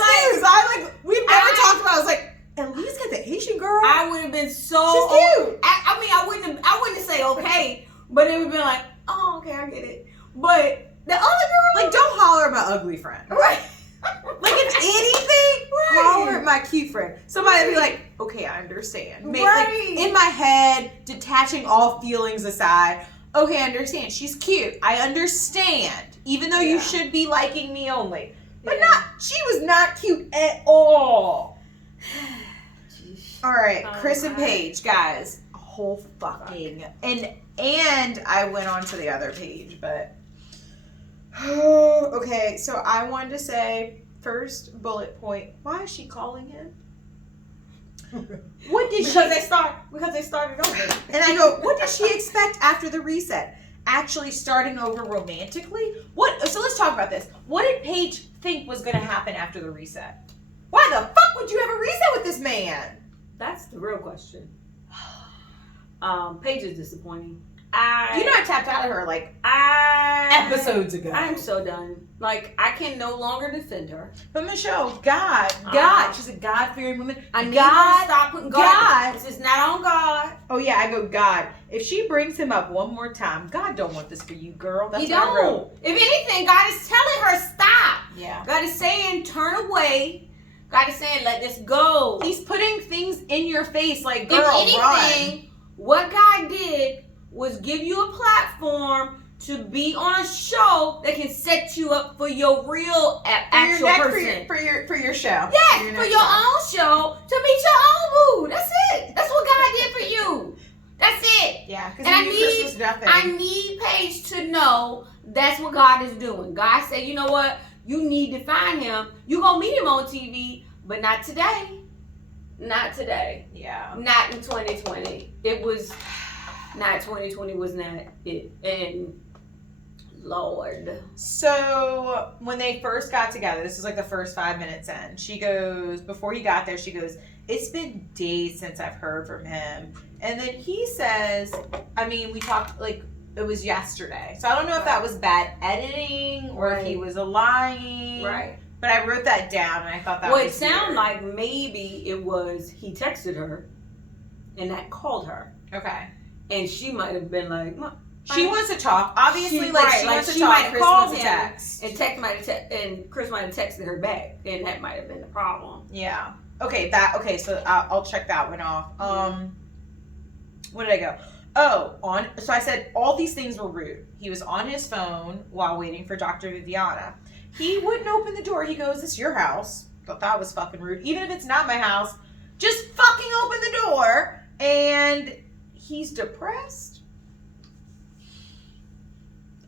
news. We've never talked about it. I was like, at least get the Asian girl. I would have been so. She's cute. I wouldn't say okay, but it would have been like, oh, okay, I get it. But the other girl, like, don't holler at my ugly friend, right? Like, if anything, holler at my cute friend. Somebody would be like, okay, I understand. Like, in my head, detaching all feelings aside. Okay, I understand. She's cute. I understand. Even though you should be liking me only, but she was not cute at all. All right, Chris and Paige, guys, a whole fucking and I went on to the other page, but okay. So I wanted to say first bullet point: why is she calling him? What did because they started over, and I go, what did she expect after the reset? Actually, starting over romantically? What? So let's talk about this. What did Paige think was going to happen after the reset? Why the fuck would you ever reset with this man? That's the real question. Paige is disappointing. I tapped out of her episodes ago. I'm so done. Like, I can no longer defend her. But Michelle, God, she's a God-fearing woman. I need her to stop putting God. This is not on God. Oh yeah, I go, God. If she brings him up one more time, God don't want this for you, girl. That's what I wrote. If anything, God is telling her stop. Yeah. God is saying turn away. God is saying let this go. He's putting things in your face like, girl, if anything, run. What God did was give you a platform to be on a show that can set you up for your real actual person. For your show. Yes, for your own show, to meet your own mood. That's it. That's what God did for you. That's it. Yeah, because I need Paige to know that's what God is doing. God said, you know what? You need to find him. You're going to meet him on TV, but not today. Not today. Yeah. Not in 2020. It was not 2020 was not it. And Lord. So when they first got together, this is like the first 5 minutes in, she goes, before he got there, she goes, it's been days since I've heard from him. And then he says, I mean, we talked, like, it was yesterday. So I don't know if that was bad editing or if he was lying. Right. But I wrote that down and I thought that was it sounded weird. like maybe it was he texted her and that called her. Okay. And she might have been like, she wants to talk. Obviously, she wants to she talk. might have Chris called wants him to text. And Chris might have texted her back, and that might have been the problem. Yeah. Okay. So I'll check that one off. Where did I go? Oh, so I said all these things were rude. He was on his phone while waiting for Dr. Viviana. He wouldn't open the door. He goes, "This is your house." Thought that was fucking rude. Even if it's not my house, just fucking open the door. And he's depressed.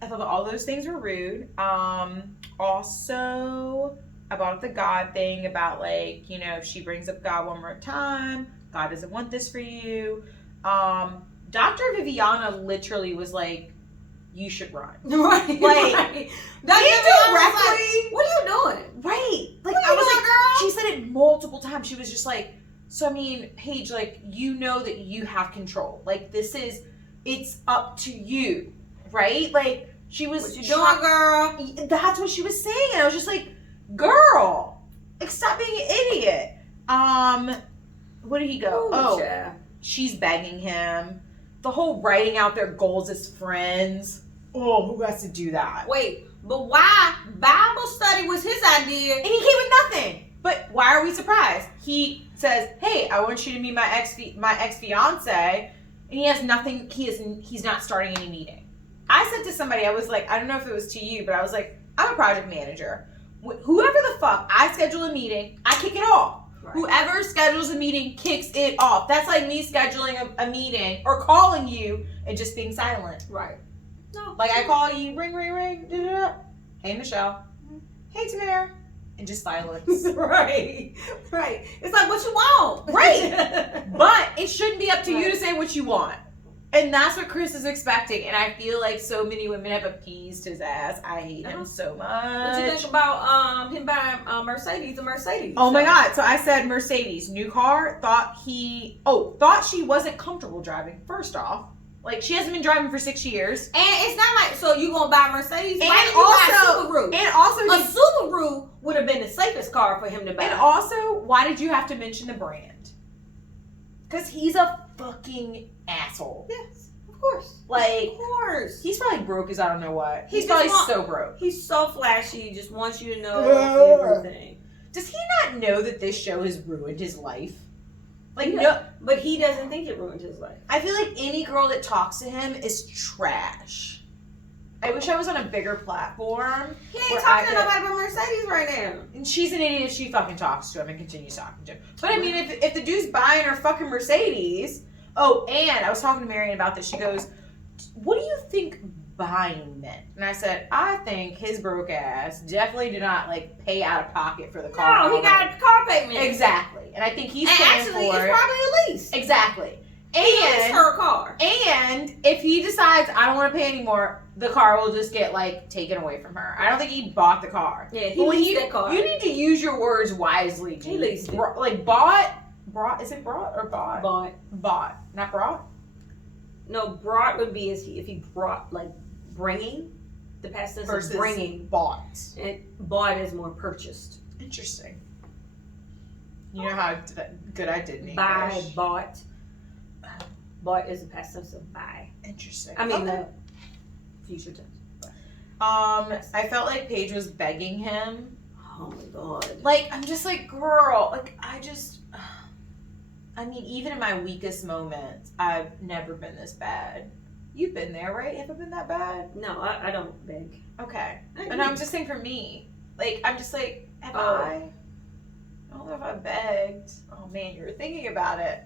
I thought all those things were rude. Also, about the God thing, about like, you know, if she brings up God one more time, God doesn't want this for you. Dr. Viviana literally was like, you should run. Right. Like, right. directly. What are you doing? Right. Like, I was like, girl? She said it multiple times. She was just like, so I mean, Paige, like, you know that you have control. Like, it's up to you. Right? Like, she was. What you doing, girl? That's what she was saying. And I was just like, girl, like, stop being an idiot. Where did he go? Yeah. She's begging him. The whole writing out their goals as friends. Oh, who has to do that? Wait, but why? Bible study was his idea. And he came with nothing. But why are we surprised? He says, hey, I want you to meet my ex-fiance. And he has nothing. He's not starting any meeting. I said to somebody, I was like, I don't know if it was to you, but I was like, I'm a project manager. Whoever the fuck, I schedule a meeting, I kick it off. Right. Whoever schedules a meeting kicks it off. That's like me scheduling a meeting or calling you and just being silent. Right. No. Like I call you, ring, ring, ring. Da-da-da. Hey, Michelle. Hey, Tamara. And just silence. Right. Right. It's like what you want. Right. But it shouldn't be up to you to say what you want. And that's what Chris is expecting. And I feel like so many women have appeased his ass. I hate him so much. What you think about him buying a Mercedes? Oh my God. So I said Mercedes, new car. Thought she wasn't comfortable driving, first off. Like, she hasn't been driving for 6 years. And it's not like, so you gonna buy a Mercedes? And why did you buy a Subaru? And also, a Subaru would have been the safest car for him to buy. And also, why did you have to mention the brand? Because he's a fucking asshole. Yes, of course. Like, of course. He's probably broke as I don't know what. He's probably so broke. He's so flashy. He just wants you to know everything. Does he not know that this show has ruined his life? Like, yeah. No. But he doesn't think it ruined his life. I feel like any girl that talks to him is trash. I wish I was on a bigger platform. He ain't talking to nobody but Mercedes right now. And she's an idiot if she fucking talks to him and continues talking to him. But I mean, if the dude's buying her fucking Mercedes. Oh, and I was talking to Marion about this. She goes, what do you think buying meant? And I said, I think his broke ass definitely did not like pay out of pocket for the car. No, he got a car payment. Exactly. And I think he's paying for it. It's probably a lease. Exactly. And it's her car. And if he decides I don't want to pay anymore, the car will just get like taken away from her. I don't think he bought the car. Yeah, he leased that car. You need to use your words wisely. He leased it. Like bought. Is it brought or bought? Bought. Not brought? No, brought would be if he brought, like bringing. The past tense versus is bringing. Bought. And bought is more purchased. Interesting. You know how good I did in English. Buy, bought. Bought is the past tense of buy. Interesting. I mean the future tense. I felt like Paige was begging him. Oh my God. Like, I'm just like, girl, like, I mean, even in my weakest moments, I've never been this bad. You've been there, right? Have I been that bad? No, I don't beg. Okay. And I'm just saying for me. Like, I'm just like, have I don't know if I begged. Oh, man, you were thinking about it.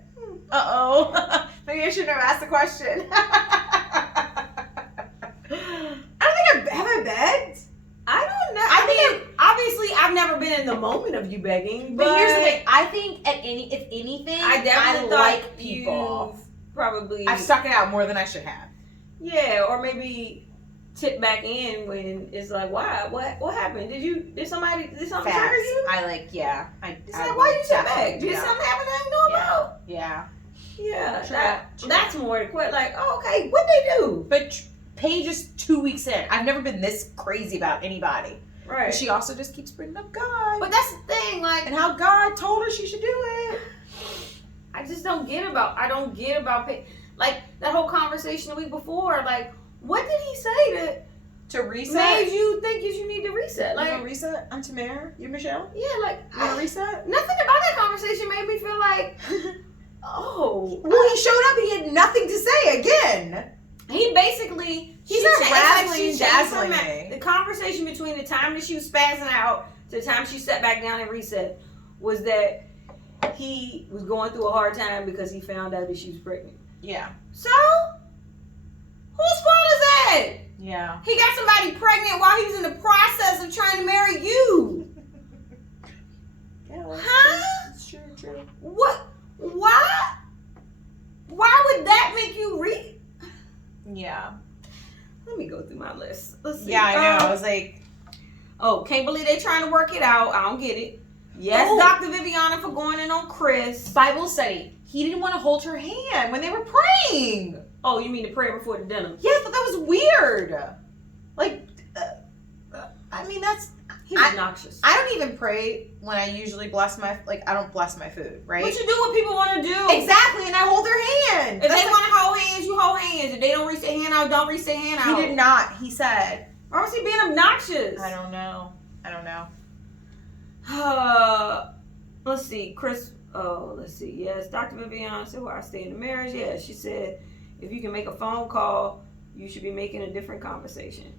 Uh-oh. Maybe I shouldn't have asked the question. I don't think have I begged? I don't know. I mean, obviously, I've never been in the moment of you begging. But here's the thing. I think if anything, I definitely like people. Probably. I've stuck it out more than I should have. Yeah, or maybe tip back in when it's like, why? What happened? Did something trigger you? It's like, why you sit back? Did something happen I didn't know about? Yeah. That's more the question. Like, oh, okay, what'd they do? But Paige is 2 weeks in. I've never been this crazy about anybody. Right. But she also just keeps bringing up God. But that's the thing, like, and how God told her she should do it. I just don't get about Paige. Like, that whole conversation the week before, like, what did he say to reset? Made you think you need to reset? Like, you want to reset? I'm Tamara. You're Michelle? Yeah, like, you want to reset? Nothing about that conversation made me feel like, oh. Well, he showed up and he had nothing to say again. He basically, he's not razzling and dazzling me. The conversation between the time that she was spazzing out to the time she sat back down and reset was that he was going through a hard time because he found out that she was pregnant. Yeah. So, whose fault is that? Yeah. He got somebody pregnant while he's in the process of trying to marry you. Yeah, that's true. What? Why? Why would that make you Yeah. Let me go through my list. Let's see. Yeah, I know. I was like, oh, can't believe they're trying to work it out. I don't get it. Yes, Dr. Viviana for going in on Chris. Bible study. He didn't want to hold her hand when they were praying. Oh, you mean the prayer before the dinner? Yeah, I thought that was weird. Like, I mean, he's obnoxious. I don't even pray when I usually bless I don't bless my food, right? But you do what people want to do. Exactly, and I hold their hand. If they want to hold hands, you hold hands. If they don't reach their hand out, don't reach their hand out. He did not. He said. Why was he being obnoxious? I don't know. Let's see. Chris, let's see. Yes, Dr. Viviana said, where I stay in the marriage. Yeah, she said, if you can make a phone call, you should be making a different conversation.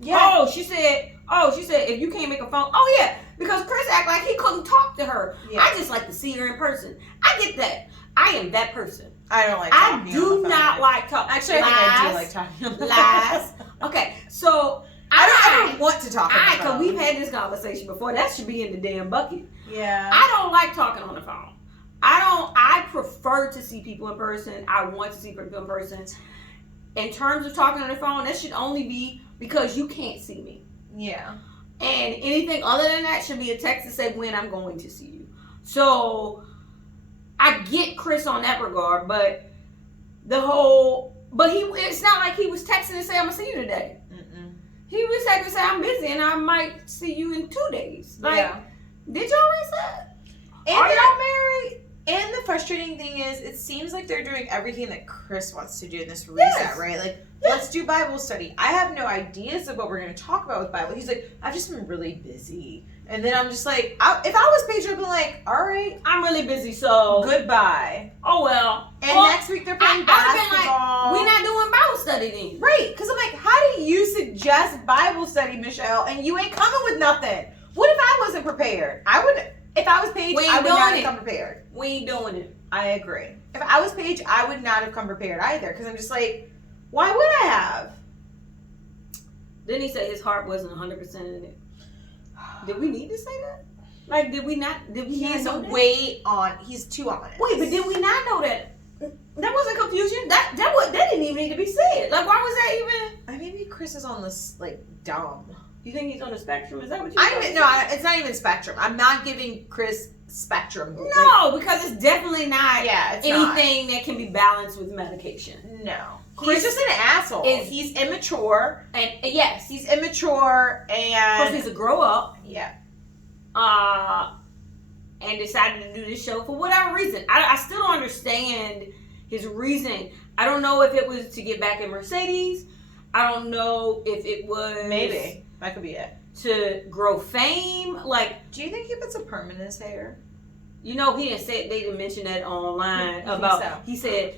Yeah. Oh, she said, if you can't make a phone. Oh, yeah, because Chris acted like he couldn't talk to her. Yeah. I just like to see her in person. I get that. I am that person. I don't like talking on the phone. I do not like talking. Actually, I think I do like talking on the phone. Lies. Okay, so I don't want to talk on the phone. Because we've had this conversation before. That should be in the damn bucket. Yeah. I don't like talking on the phone. I prefer to see people in person. I want to see people in person. In terms of talking on the phone, that should only be because you can't see me. Yeah. And anything other than that should be a text to say when I'm going to see you. So I get Chris on that regard, but it's not like he was texting and say I'm gonna see you today. Mm-mm. He was texting and say I'm busy and I might see you in 2 days. Like, did y'all reset? Are y'all married? And the frustrating thing is, it seems like they're doing everything that Chris wants to do in this reset, right? Like, let's do Bible study. I have no ideas of what we're going to talk about with Bible. He's like, I've just been really busy. And then I'm just like, if I was Paige, I'd be like, all right. I'm really busy, so. Goodbye. Oh, well. And next week they're playing basketball. We're not doing Bible study then. Right. Because I'm like, how do you suggest Bible study, Michelle, and you ain't coming with nothing? What if I wasn't prepared? If I was Paige, I would not have come prepared. We ain't doing it. I agree. If I was Paige, I would not have come prepared either. Because I'm just like, why would I have? Didn't he say his heart wasn't 100% in it? Did we need to say that? Like, did we not know that? He's too honest. Wait, but did we not know that? That wasn't confusion. That didn't even need to be said. Like, why was that even? Maybe Chris is on this, dumb. You think he's on the spectrum? Is that what you No, it's not even spectrum. I'm not giving Chris spectrum. No, because it's definitely not anything not. That can be balanced with medication. No. He's just an asshole. He's immature. And yes. He's immature and... Of course, he's a grow up. Yeah. And decided to do this show for whatever reason. I still don't understand his reasoning. I don't know if it was to get back at Mercedes. I don't know if it was... Maybe. That could be it. To grow fame. Like... Do you think he puts a perm in his hair? He didn't say, they didn't mention that online he said,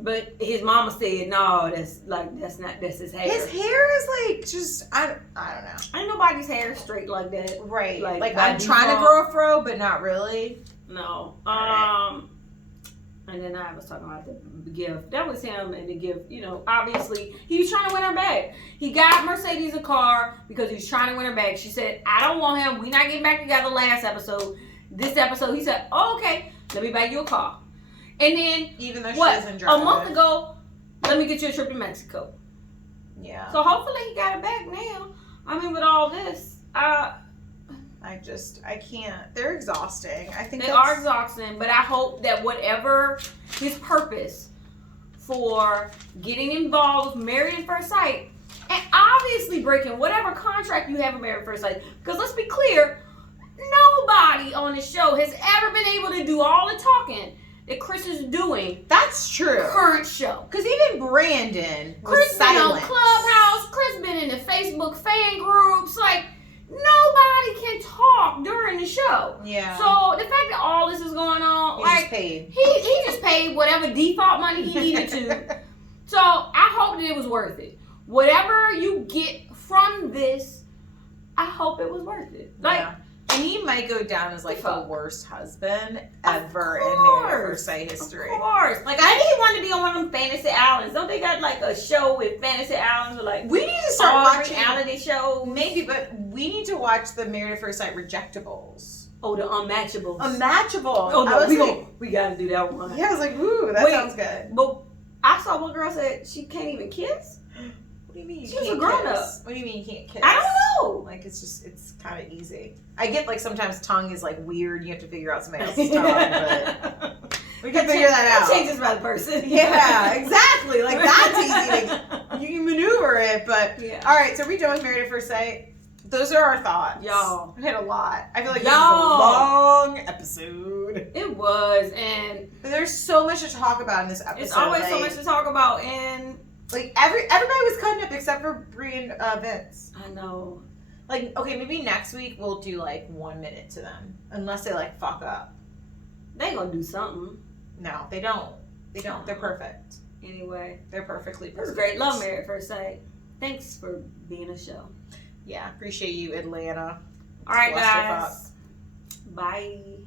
but his mama said, no, that's his hair. His hair is like, just, I don't know. Ain't nobody's hair straight like that. Right. Like I'm trying to grow a fro, but not really. No. Right. And then I was talking about the gift. That was him and the gift. Obviously, he was trying to win her back. He got Mercedes a car because he was trying to win her back. She said, I don't want him. We're not getting back together last episode. This episode, he said, oh, okay, let me buy you a car. And then, even though she doesn't drive a month ago, let me get you a trip to Mexico. Yeah. So hopefully he got it back now. I mean, with all this, I can't. They're exhausting. I think they are exhausting, but I hope that whatever his purpose for getting involved with Married at First Sight, and obviously breaking whatever contract you have with Married at First Sight, because let's be clear, nobody on the show has ever been able to do all the talking that Chris is doing. That's true. Current show. Because even Brandon was Chris silent. Been on Clubhouse. Chris been in the Facebook fan groups. Like, nobody can talk during the show. Yeah. So the fact that all this is going on, he just paid whatever default money he needed to. So I hope that it was worth it. Whatever you get from this, I hope it was worth it. And he might go down as like the worst husband ever in Married at First Sight history. Of course. Like, I think he wanted to be on one of them fantasy islands. Don't they got like a show with fantasy islands or like we need to start watching reality shows? Maybe, but we need to watch the Married at First Sight Rejectables. Oh, the Unmatchables. Unmatchables. Oh no, we gotta do that one. Yeah, I was like, ooh, that sounds good. But I saw one girl said she can't even kiss. What do you mean? She's a grown up. What do you mean you can't kiss? I don't know. Like, it's kind of easy. I get like sometimes tongue is like weird. You have to figure out somebody else's tongue, but we can figure that out. It changes by the person. Yeah, exactly. Like that's easy. You can maneuver it, but yeah. All right. So are we done with Married at First Sight? Those are our thoughts. Y'all. We had a lot. I feel like this is a long episode. It was, and there's so much to talk about in this episode. It's always so much to talk about, and like everybody was cutting up except for Bree and Vince. I know. Like, okay, maybe next week we'll do like 1 minute to them, unless they like fuck up. They gonna do something. No, they don't. They don't. They're perfect. Anyway, they're perfectly perfect. It was great. Love Married at First Sight. Thanks for being a show. Yeah, appreciate you, Atlanta. All right, guys. Bye.